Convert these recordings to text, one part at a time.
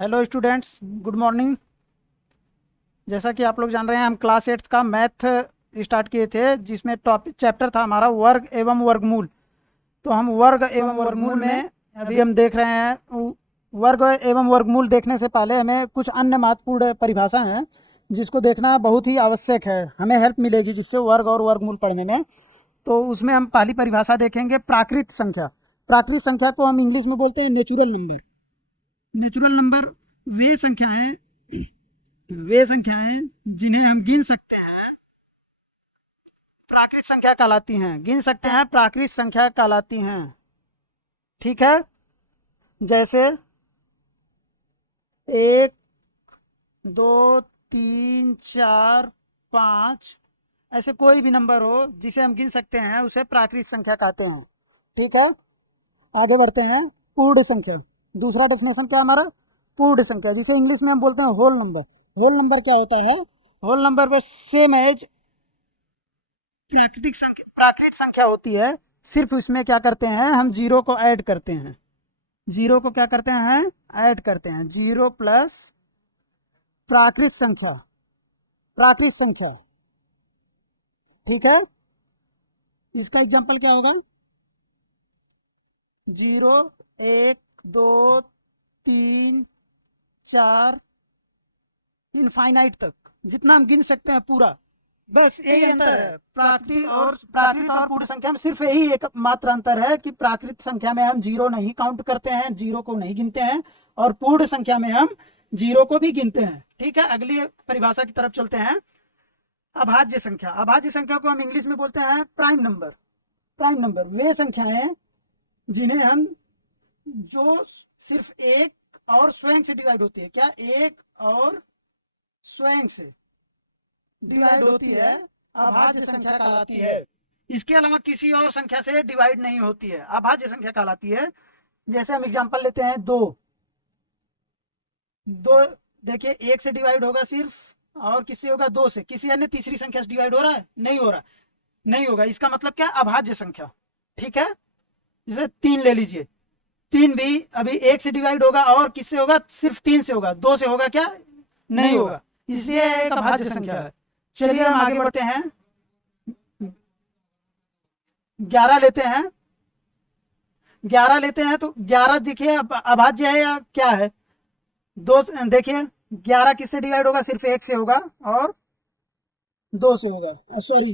Hello students, good morning. जैसा कि आप लोग जान रहे हैं, हम क्लास 8 का मैथ स्टार्ट किए थे, जिसमें टॉपिक चैप्टर था हमारा वर्ग एवं वर्गमूल। तो हम वर्ग एवं वर्गमूल में अभी हम देख रहे हैं। वर्ग एवं वर्गमूल देखने से पहले हमें कुछ अन्य महत्वपूर्ण परिभाषा हैं जिसको देखना बहुत ही आवश्यक है। हमें हेल्प मिलेगी जिससे वर्ग और वर्गमूल पढ़ने में। तो उसमें हम पहली परिभाषा देखेंगे, प्राकृत संख्या। प्राकृत संख्या को हम इंग्लिश में बोलते हैं नेचुरल नंबर। नेचुरल नंबर वे संख्याएं वे संख्याएं जिन्हें हम गिन सकते हैं, प्राकृत संख्या कहलाती हैं। गिन सकते हैं, प्राकृत संख्या कहलाती हैं। ठीक है। जैसे 1, 2, 3, 4, 5, ऐसे कोई भी नंबर हो जिसे हम गिन सकते हैं उसे प्राकृत संख्या कहते हैं। ठीक है। आगे बढ़ते हैं। पूर्ण संख्या। दूसरा डेफिनेशन क्या है हमारा? पूर्ण संख्या, जिसे इंग्लिश में हम बोलते हैं होल नंबर। होल नंबर क्या होता है? होल नंबर में सेम एज प्राकृतिक संख्या होती है। सिर्फ उसमें क्या करते हैं, हम जीरो को ऐड करते हैं। जीरो को क्या करते हैं? ऐड करते हैं। जीरो प्लस प्राकृत संख्या, प्राकृत संख्या। ठीक है। इसका एग्जांपल क्या होगा? जीरो, एक, दो, तीन, चार, इनफाइनाइट तक, जितना हम गिन सकते हैं पूरा। बस यही अंतर है प्राकृत और पूर्ण संख्या में। सिर्फ यही एक मात्र अंतर है कि प्राकृत संख्या में हम जीरो नहीं काउंट करते हैं, जीरो को नहीं गिनते हैं, और पूर्ण संख्या में हम जीरो को भी गिनते हैं। ठीक है। अगली परिभाषा की तरफ चलते हैं। अभाज्य संख्या। अभाज्य संख्या को हम इंग्लिश में बोलते हैं प्राइम नंबर। प्राइम नंबर वे संख्याएं जिन्हें हम जो सिर्फ एक और स्वयं से डिवाइड होती है। क्या? एक और स्वयं से डिवाइड होती है, अभाज्य संख्या कहलाती है। इसके अलावा किसी और संख्या से डिवाइड नहीं होती है, अभाज्य संख्या कहलाती है। जैसे हम एग्जांपल लेते हैं, दो। दो, देखिए, एक से डिवाइड होगा सिर्फ, और किससे होगा? दो से। किसी अन्य तीसरी संख्या से डिवाइड हो रहा है? नहीं हो रहा, नहीं होगा। इसका मतलब क्या? अभाज्य संख्या। ठीक है। जैसे तीन ले लीजिए, तीन भी अभी एक से डिवाइड होगा, और किससे होगा? सिर्फ तीन से होगा। दो से होगा क्या? नहीं होगा। इसलिए एक अभाज्य संख्या है। चलिए हम आगे बढ़ते हैं। 11 लेते हैं। 11 लेते हैं तो 11 देखिए अभाज्य है या क्या है? दो। देखिए, 11 किससे डिवाइड होगा? सिर्फ एक से होगा और दो से होगा। सॉरी,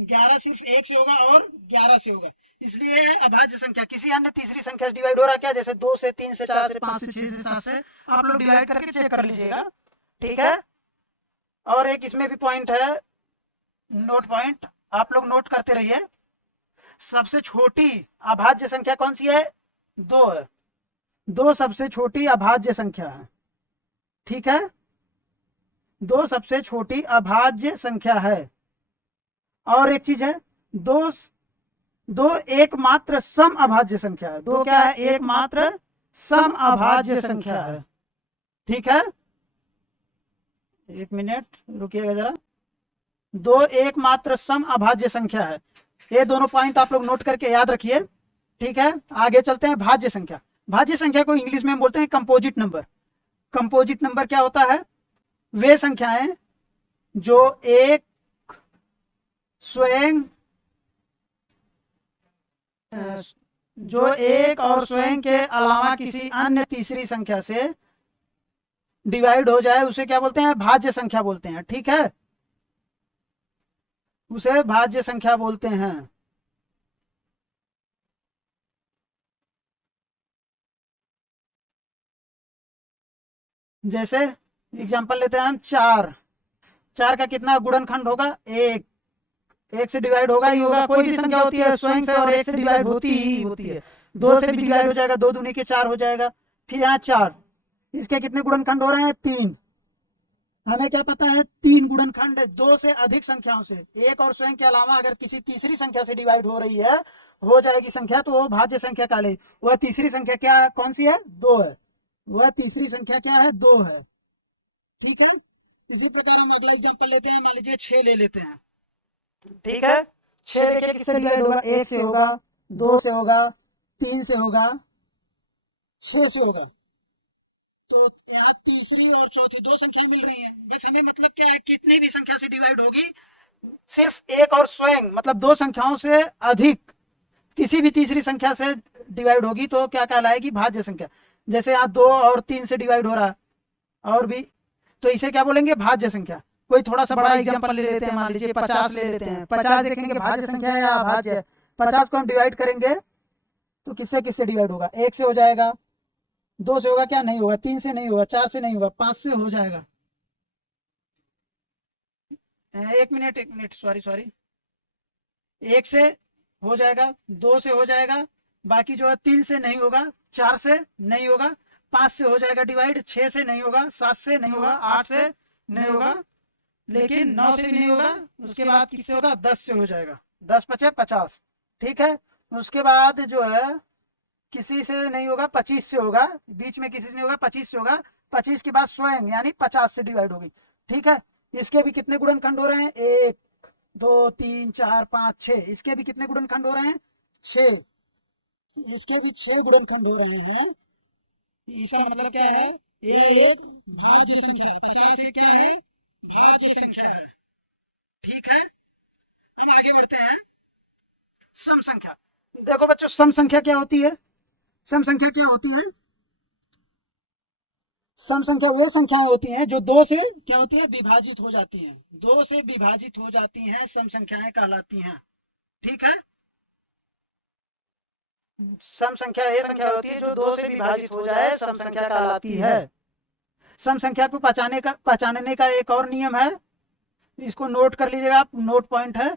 11 सिर्फ एक से होगा और 11 से होगा। इसलिए अभाज्य संख्या। किसी अन्य तीसरी संख्या से डिवाइड हो रहा है क्या? जैसे दो से, तीन से, चार से, पांच से, छह से, सात से। आप लोग डिवाइड करके चेक कर लीजिएगा। ठीक है। और एक इसमें भी पॉइंट है, नोट पॉइंट, आप लोग नोट करते रहिए। सबसे छोटी अभाज्य संख्या कौन सी है? दो है। दो सबसे छोटी अभाज्य संख्या है। ठीक है। दो सबसे छोटी अभाज्य संख्या है। और एक चीज है, दो दो एकमात्र सम अभाज्य संख्या है। दो क्या है? एकमात्र सम अभाज्य संख्या है। ठीक है। एक मिनट रुकिएगा जरा। दो एकमात्र सम अभाज्य संख्या है। ये दोनों पॉइंट आप लोग नोट करके याद रखिए। ठीक है। आगे चलते हैं। भाज्य संख्या। भाज्य संख्या को इंग्लिश में हम बोलते हैं कंपोजिट नंबर। कंपोजिट नंबर क्या होता है? वे संख्याएं जो एक स्वयं जो एक और स्वयं के अलावा किसी अन्य तीसरी संख्या से डिवाइड हो जाए उसे क्या बोलते हैं? भाज्य संख्या बोलते हैं। ठीक है। उसे भाज्य संख्या बोलते हैं। जैसे एग्जांपल लेते हैं हम, चार। चार का कितना गुणनखंड होगा? एक। एक से डिवाइड होगा ही होगा। कोई भी संख्या होती है स्वयं से और एक से डिवाइड होती ही होती है। दो से भी डिवाइड हो जाएगा, दो दूनी के चार हो जाएगा। फिर यहाँ चार, इसके कितने गुणनखंड हो रहे हैं? तीन। हमें क्या पता है? तीन गुणनखंड है दो से अधिक संख्याओं से। एक और स्वयं के अलावा अगर किसी तीसरी संख्या से डिवाइड हो रही है, हो जाएगी संख्या, तो वो भाज्य संख्या कहलाएगी। वह तीसरी संख्या क्या है? कौन सी है? दो है। वह तीसरी संख्या क्या है? दो है। ठीक है। इसी प्रकार हम अगला एग्जांपल लेते हैं। मान लीजिए 6 ले लेते हैं। ठीक है। 6 देखिए किससे डिवाइड होगा? एक से होगा, दो से होगा, तीन से होगा, 6 से होगा। तो यहाँ तीसरी और चौथी दो संख्या मिल रही है, बस हमें मतलब क्या है, कितनी भी संख्या से डिवाइड होगी, सिर्फ एक और स्वयं मतलब दो संख्याओं से अधिक किसी भी तीसरी संख्या से डिवाइड होगी तो क्या कहलाएगी, भाज्य संख्या। जैसे यहाँ 2 और 3 से डिवाइड हो रहा है और भी, तो इसे क्या बोलेंगे, भाज्य संख्या। कोई थोड़ा सा बड़ा एग्जांपल ले लेते हैं, मान लीजिए 50 ले लेते हैं। 50 देखेंगे भाज्य संख्या है या अभाज्य है। 50 को हम डिवाइड करेंगे तो किससे किससे डिवाइड होगा, 1 से हो जाएगा, 2 से होगा क्या, नहीं होगा, 3 से नहीं होगा, 4 से नहीं होगा, 5 से हो जाएगा। एक मिनट सॉरी सॉरी, 1 से हो जाएगा, 2 से हो जाएगा, बाकी जो है 3 से नहीं होगा, 4 से नहीं होगा, 5 से हो जाएगा डिवाइड, 6 से नहीं होगा, 7 से नहीं होगा, 8 से नहीं होगा, लेकिन 9 से भी नहीं होगा। उसके बाद किससे होगा, 10 से हो जाएगा, 10 पचे 50। ठीक है, उसके बाद जो है किसी से नहीं होगा, 25 से होगा, बीच में किसी से नहीं होगा, 25 से होगा, 25 के बाद स्वयं यानी 50 से डिवाइड होगी। ठीक है, इसके भी कितने गुणनखंड हो रहे हैं, 1 2 3 4 5 6। इसके भी कितने गुणनखंड हो रहे हैं, 6। इसके भी 6 गुणनखंड हो रहे हैं। इसका मतलब क्या है, ये एक भाज्य संख्या, 50 एक क्या है, भाज्य संख्या है। ठीक है, हम आगे बढ़ते हैं। सम संख्या, देखो बच्चों सम संख्या क्या होती है, सम संख्या क्या होती है, सम संख्या वे संख्याएं होती हैं जो दो से क्या होती है, विभाजित हो जाती हैं। दो से विभाजित हो जाती हैं, सम संख्याएं कहलाती हैं। ठीक है, सम संख्या ये संख्या होती है जो दो से विभाजित हो जाए, सम संख्या कहलाती है। सम संख्या को पहचानने का एक और नियम है, इसको नोट कर लीजिएगा आप, नोट पॉइंट है,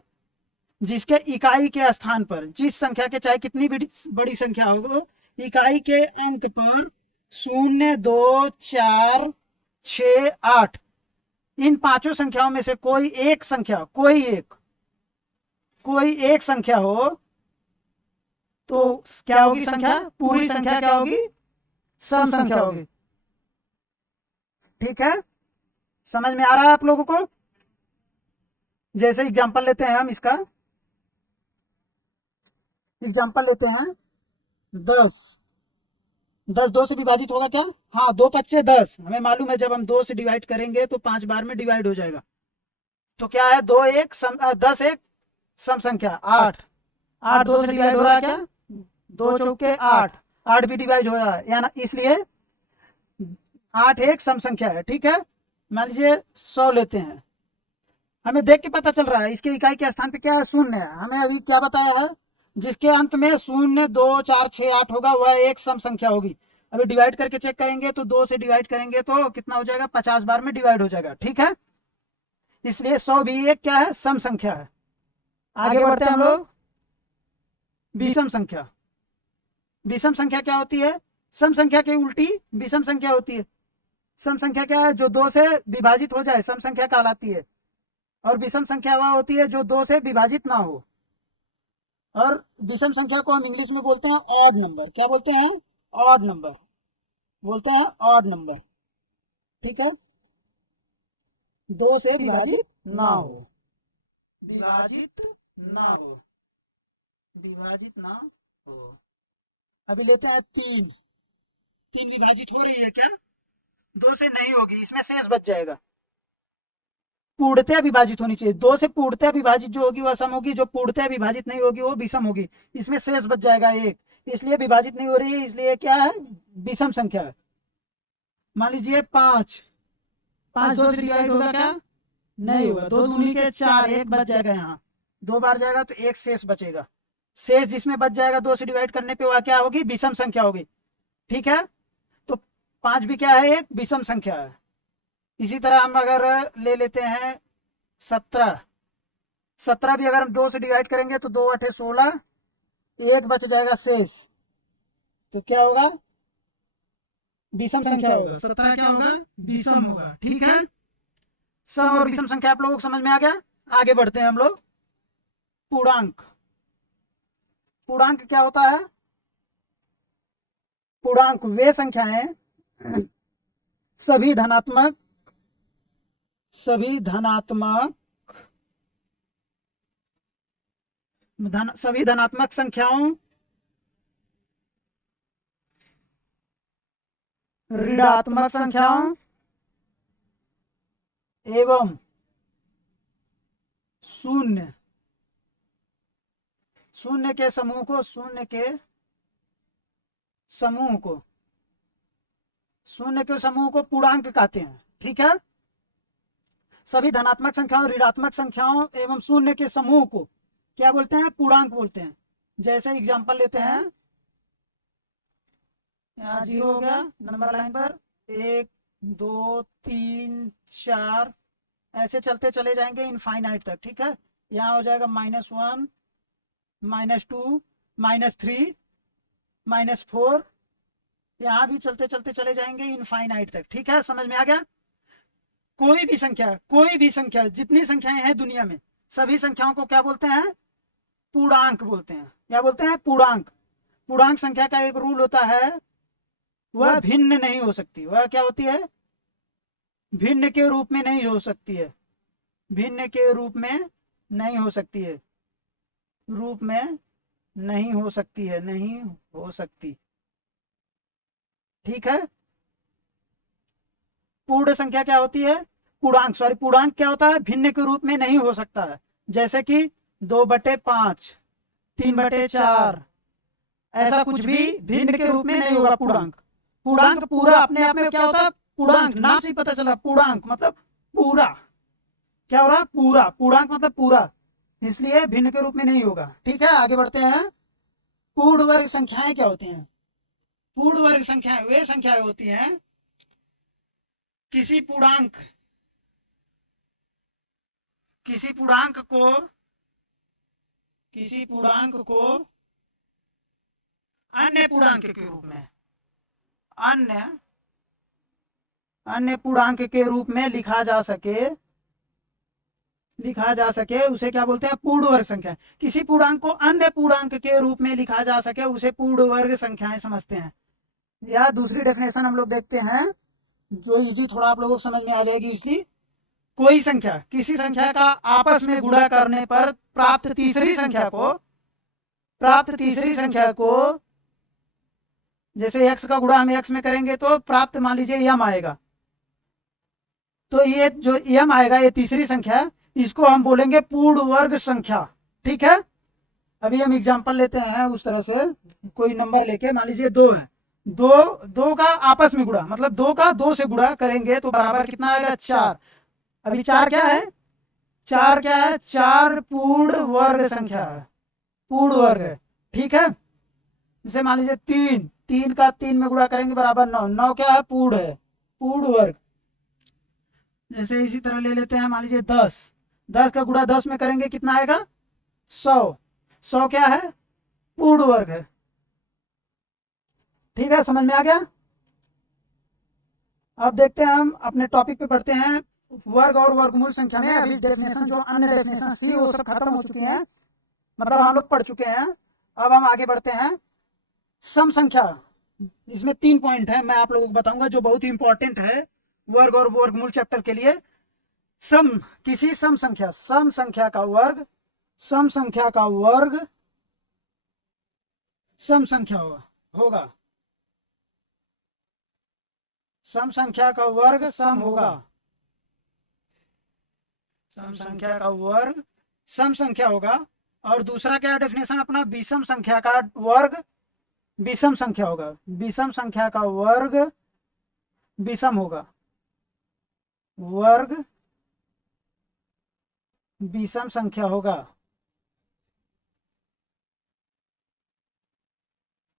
जिसके इकाई के स्थान पर जिस संख्या के चाहे कितनी भी बड़ी संख्या हो, इकाई के अंक पर 0 2 4 6 8 इन पांचों संख्याओं में से कोई एक संख्या, कोई एक संख्या हो तो क्या होगी संख्या, पूरी संख्या क्या होगी, सम संख्या होगी। ठीक है, समझ में आ रहा है आप लोगों को। जैसे एग्जांपल लेते हैं हम इसका, एग्जांपल लेते हैं 10। 10 2 से विभाजित होगा क्या, हाँ 2 पच्चे 10, हमें मालूम है जब हम 2 से डिवाइड करेंगे तो 5 बार में डिवाइड हो जाएगा। तो क्या है, 10 एक सम संख्या, 8 8 2 से डिवाइड हो रहा है क्या, 2 चौके 8, 8 भी डिवाइड हो रहा है, या ना, इसलिए 8 एक सम संख्या है। ठीक है, मान लीजिए 100 लेते हैं, हमें देख के पता चल रहा है इसके इकाई के स्थान पे क्या है, 0 है। हमें अभी क्या बताया है, जिसके अंत में 0 2 4 6 8 होगा वह एक सम संख्या होगी। अभी डिवाइड करके चेक करेंगे तो 2 से डिवाइड करेंगे तो कितना हो जाएगा, 50 बार में डिवाइड हो जाएगा। ठीक है, इसलिए 100 भी एक क्या है, सम संख्या है। आगे बढ़ते हैं हम लोग, विषम संख्या। विषम संख्या क्या होती है, सम संख्या की उल्टी विषम संख्या होती है। सम संख्या क्या है, जो 2 से विभाजित हो जाए, सम संख्या कहलाती है। और विषम संख्या वह होती है जो 2 से विभाजित ना हो। और विषम संख्या को हम इंग्लिश में बोलते हैं ऑड नंबर। क्या बोलते हैं, ऑड नंबर बोलते हैं, ऑड नंबर। ठीक है, 2 से विभाजित ना हो, विभाजित ना हो, विभाजित ना हो। अभी लेते हैं 3। 3 विभाजित हो रही है क्या, 2 से नहीं होगी, इसमें शेष बच जाएगा। पूर्णतः विभाजित होनी चाहिए, 2 से पूर्णतः विभाजित जो होगी वह सम होगी, जो पूर्णतः विभाजित नहीं होगी वो विषम होगी। इसमें शेष बच जाएगा 1, इसलिए विभाजित नहीं हो रही है, इसलिए क्या है, विषम संख्या है। मान लीजिए 5, 5 2 से डिवाइड होगा क्या, नहीं होगा, 2 दूनी के 4, 1 बच जाएगा, यहाँ 2 बार जाएगा तो 1 शेष बचेगा। शेष जिसमें बच जाएगा 2 से डिवाइड करने पे वह क्या होगी, विषम संख्या होगी। ठीक है, तो 5 भी क्या है, एक विषम संख्या है। इसी तरह हम अगर ले लेते हैं 17। 17 भी अगर हम 2 से डिवाइड करेंगे तो 2 8 16, 1 बच जाएगा शेष, तो क्या होगा, विषम संख्या होगा। 17 क्या होगा, विषम होगा। ठीक है, सम और विषम संख्या आप लोगों को समझ में आ गया। आगे बढ़ते हैं हम लोग, पूर्णांक। पूर्णांक क्या होता है, पूर्णांक वे संख्याएं सभी धनात्मक सभी धनात्मक संख्याओं ऋणात्मक संख्याओं एवं शून्य शून्य के समूह को शून्य के समूह को पूर्णांक कहते हैं। ठीक है, सभी धनात्मक संख्याओं, ऋणात्मक संख्याओं एवं शून्य के समूह को क्या बोलते हैं? पूर्णांक बोलते हैं। जैसे एग्जांपल लेते हैं, यहाँ 0 हो गया नंबर लाइन पर, 1 2 3 4, ऐसे चलते चले जाएंगे इनफाइनाइट तक। ठीक है, यहाँ हो जाएगा -1 -2 -3 -4, यहाँ भी चलते चलते चले जाएंगे इनफाइनाइट तक। ठीक है, समझ में आ गया? कोई भी संख्या जितनी संख्याएं हैं दुनिया में, सभी संख्याओं को क्या बोलते हैं? पूर्णांक बोलते हैं। क्या बोलते हैं? पूर्णांक। पूर्णांक संख्या का एक रूल होता है, वह भिन्न नहीं हो सकती। वह क्या होती है? भिन्न के रूप में नहीं हो सकती है। भिन्न के रूप में नहीं हो सकती है। रूप में नहीं हो सकती है, नहीं हो सकती। ठीक है, पूर्ण संख्या क्या होती है? पूर्णांक क्या होता है? भिन्न के रूप में नहीं हो सकता है। जैसे कि 2/5, 3/4, ऐसा कुछ भी भिन्न के रूप में नहीं होगा। पूर्णांक पूरा अपने आप में क्या होता है? पूर्णांक, नाम से ही पता चला, पूर्णांक मतलब पूरा। क्या हो रहा है? पूरा। पूर्णांक मतलब पूरा, इसलिए भिन्न के रूप में नहीं होगा। ठीक है, आगे बढ़ते हैं। पूर्ण वर्ग संख्याएं क्या होती हैं? पूर्ण वर्ग संख्याएं वे संख्याएं होती हैं किसी पूर्णांक को अन्य पूर्णांक के रूप में अन्य पूर्णांक के रूप में लिखा जा सके, उसे क्या बोलते हैं? पूर्ण वर्ग संख्या। किसी पूर्णांक को अन्य पूर्णांक के रूप में लिखा जा सके, उसे पूर्ण वर्ग संख्याएं समझते हैं। या दूसरी डेफिनेशन हम लोग देखते हैं, जो इजी थोड़ा आप लोगों को समझ में आ जाएगी। इसकी कोई संख्या किसी संख्या का आपस में गुणा करने पर प्राप्त तीसरी संख्या को जैसे x का गुणा हम x में करेंगे तो प्राप्त, मान लीजिए m आएगा, तो ये जो m आएगा, ये तीसरी संख्या, इसको हम बोलेंगे पूर्ण वर्ग संख्या। ठीक है, अभी हम एग्जांपल लेते हैं उस तरह से, कोई नंबर लेके, मान लीजिए 2 है, दो का आपस में गुणा, मतलब 2 का 2 से गुणा करेंगे तो बराबर कितना आएगा? 4। अभी 4 क्या है? 4 पूर्ण वर्ग संख्या है, पूर्ण वर्ग है। ठीक है, जैसे मान लीजिए 3 का 3 में गुणा करेंगे बराबर 9। 9 क्या है? पूर्ण है, पूर्ण वर्ग। जैसे इसी तरह ले लेते हैं, मान लीजिए 10 का गुणा 10 में करेंगे कितना आएगा? 100 क्या है? पूर्ण वर्ग है। ठीक है, समझ में आ गया? अब देखते हैं, हम अपने टॉपिक पे बढ़ते हैं, वर्ग और वर्गमूल संख्या में। अभी डेफिनेशन, जो अन्य डेफिनेशन थी वो सब खत्म हो चुकी हैं, मतलब हम लोग पढ़ चुके हैं। अब हम आगे बढ़ते हैं। सम संख्या, इसमें 3 पॉइंट है, मैं आप लोगों को बताऊंगा जो बहुत ही इंपॉर्टेंट है वर्ग और वर्गमूल चैप्टर के लिए। किसी सम संख्या का वर्ग सम संख्या होगा। सम संख्या का वर्ग सम होगा। सम संख्या का वर्ग सम संख्या होगा। और दूसरा क्या डेफिनेशन अपना? विषम संख्या का वर्ग विषम संख्या होगा। विषम संख्या का वर्ग विषम होगा। वर्ग विषम संख्या होगा,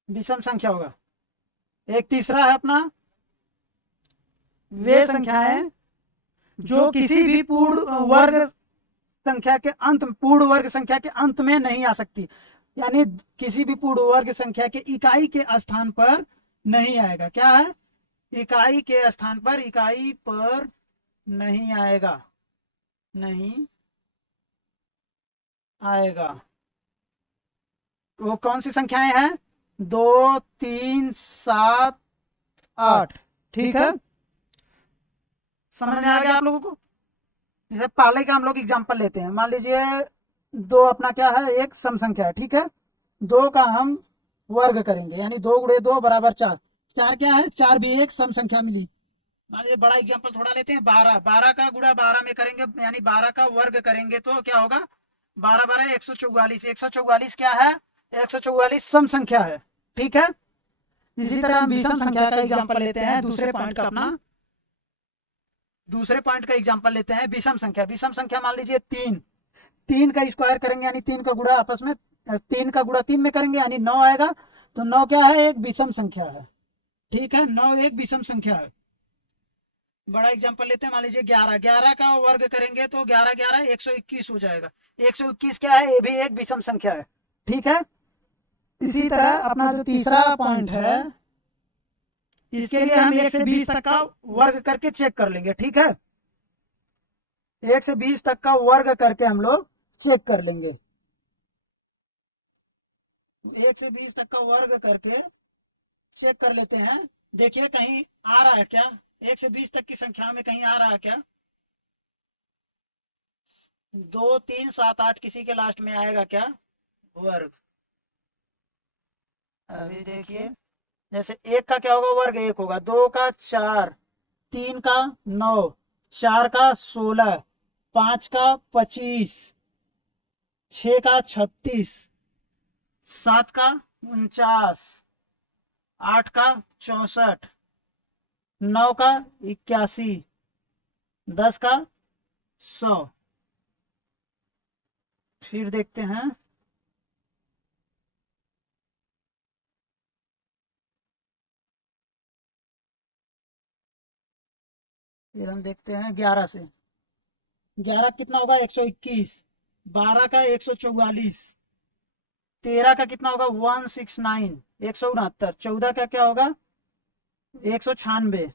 विषम संख्या होगा। एक तीसरा है अपना, वे संख्याएं जो किसी भी पूर्ण वर्ग संख्या के अंत में नहीं आ सकती, यानी किसी भी पूर्ण वर्ग संख्या के इकाई के स्थान पर नहीं आएगा। क्या है? इकाई के स्थान पर, इकाई पर नहीं आएगा, नहीं आएगा। वो कौन सी संख्याएं हैं? 2 3 7 8। ठीक है, समझ में आ गया आप लोगों को? जैसे पहले का हम लोग एग्जांपल लेते हैं, मान लीजिए 2 अपना क्या है? एक सम संख्या है। ठीक है, 2 का हम वर्ग करेंगे, यानी 2 × 2 = 4। 4 क्या है, 4 भी एक सम संख्या मिली। मान लीजिए बड़ा एग्जांपल थोड़ा लेते हैं, 12, 12 का गुणा 12 में करेंगे, यानी 12 का वर्ग करेंगे तो क्या होगा, 12 12 144, 144 क्या है, 144 सम संख्या है। ठीक है, इसी तरह हम विषम संख्या का एग्जांपल लेते हैं, दूसरे पॉइंट का अपना, दूसरे पॉइंट का एग्जांपल लेते हैं विषम संख्या। विषम संख्या मान लीजिए 3, 3 का स्क्वायर करेंगे यानी 3 का गुणा आपस में, 3 का गुणा 3 में करेंगे यानी 9 आएगा। तो 9 क्या है, एक विषम संख्या है। ठीक है, 9 एक विषम संख्या है। बड़ा एग्जांपल लेते हैं, मान लीजिए 11, 11 का वर्ग करेंगे तो 11 11 121 हो जाएगा। 121 क्या है, ये भी एक विषम संख्या है। ठीक है, इसी तरह अपना जो तीसरा पॉइंट है, इसके लिए हम 1 से 20 तक का वर्ग करके चेक कर लेंगे। ठीक है, 1 से 20 तक का वर्ग करके हम लोग चेक कर लेंगे। 1 से 20 तक का वर्ग करके चेक कर लेते हैं। देखिए कहीं आ रहा है क्या, 1 से 20 तक की संख्या में कहीं आ रहा है क्या, 2 3 7 8 किसी के लास्ट में आएगा क्या, वर्ग। अभी देखिए, जैसे 1 का क्या होगा, वर्ग 1 होगा, 2 का 4, 3 का 9, 4 का 16, 5 का 25, 6 का 36, 7 का 49, 8 का 64, 9 का 81, 10 का 100। फिर देखते हैं, फिर हम देखते हैं 11 से, 11 कितना होगा, 121, 12 का 144, 13 का कितना होगा, 169, 169, 14 का क्या होगा, 196,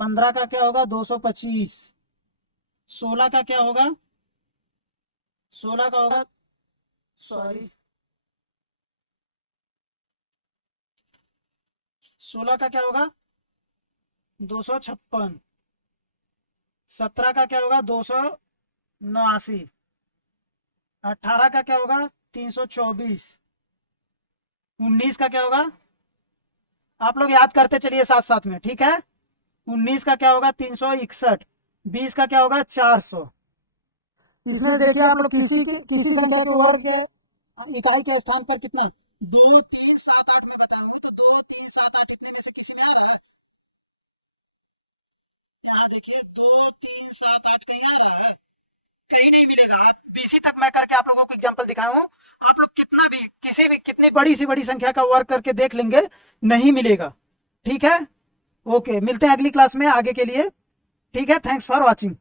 15 का क्या होगा, 225, 16 का क्या होगा, 16 का होगा, सॉरी 16 का क्या होगा, 256, 17 का क्या होगा, 289, 18 का क्या होगा, 324, 19 का क्या होगा, आप लोग याद करते चलिए साथ साथ में। ठीक है, 19 का क्या होगा, 361, 20 का क्या होगा, 400। इसमें देखिए आप लोग किसी संख्या के वर्ग के इकाई के स्थान पर कितना, 2 3 7 8 में बताया हूँ, तो 2 3 7 8 इतने में से किसी में आ रहा है, यहाँ देखिए 2 3 7 8 कहीं आ रहा है, कहीं नहीं मिलेगा। आप बीसी तक मैं करके आप लोगों को एग्जांपल दिखाया हूँ, आप लोग कितना भी किसी भी कितनी बड़ी सी बड़ी संख्या का वर्ग करके देख लेंगे, नहीं मिलेगा। ठीक है, ओके, मिलते हैं अगली क्लास में आगे के लिए। ठीक है, थैंक्स फॉर वॉचिंग।